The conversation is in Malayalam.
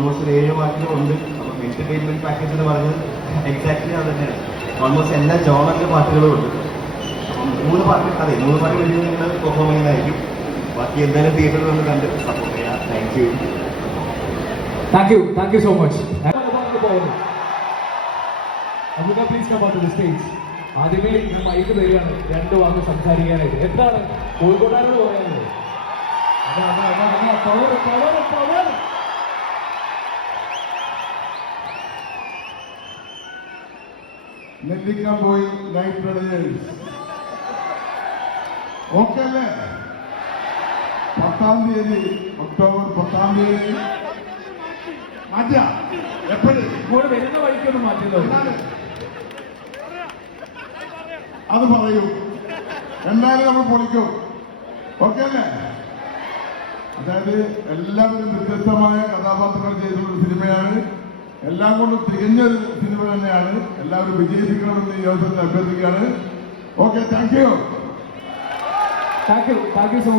ഓൾമോസ്റ്റ് ഒരു ഏഴ് പാട്ടുകളുണ്ട് അപ്പം എന്റർടൈൻമെന്റ് പാക്കേജ് എന്ന് പറഞ്ഞത് എക്സാക്ട്ലി അത് തന്നെയാണ്. ഓൾമോസ്റ്റ് എല്ലാ ജോണറിലെ പാട്ടുകളും ഉണ്ട്. അപ്പം മൂന്ന് പാട്ട് അതെ മൂന്ന് പാട്ട് കഴിഞ്ഞ് നിങ്ങൾ പെർഫോം ചെയ്യുന്നതായിരിക്കും ബാക്കി എന്തായാലും തിയേറ്ററിൽ വന്ന് കണ്ട് സപ്പോർട്ട് ചെയ്യാം. Thank you thank you thank you so much അമുക please come to the stage ആദ്യമേ ഞാൻ മൈക്ക് തരികയാണ്. രണ്ട് വാക്ക് സംസാരിക്കാനായിട്ട്. എന്താണ്? കോഴിക്കോട്ടുകാരോട് പറയാനുള്ളത്. അതാ, അതാ, അതാ, അതാ, power, power, power. നെല്ലിക്ക പോയി നൈറ്റ് റൈഡേഴ്സ് ഓക്കെ അല്ലേ? പത്താം തീയതി ഒക്ടോബർ പത്താം തീയതി. മാറ്റാ. എപ്പോഴും? ഇങ്ങോട്ട് വരുന്ന വഴിക്കൊന്ന് മാറ്റുന്നത് അത് പറയൂ. എന്തായാലും നമ്മൾ പൊളിക്കും. ഓക്കെ അല്ലേ? അതായത് എല്ലാവരും വ്യത്യസ്തമായ കഥാപാത്രങ്ങൾ ചെയ്തിട്ടുള്ള സിനിമയാണ് എല്ലാം കൊണ്ടും തികഞ്ഞൊരു സിനിമ തന്നെയാണ്. എല്ലാവരും വിജയിപ്പിക്കണമെന്ന് ഈ അവസരത്തിൽ അഭ്യർത്ഥിക്കുകയാണ്. Okay thank you thank you thank you so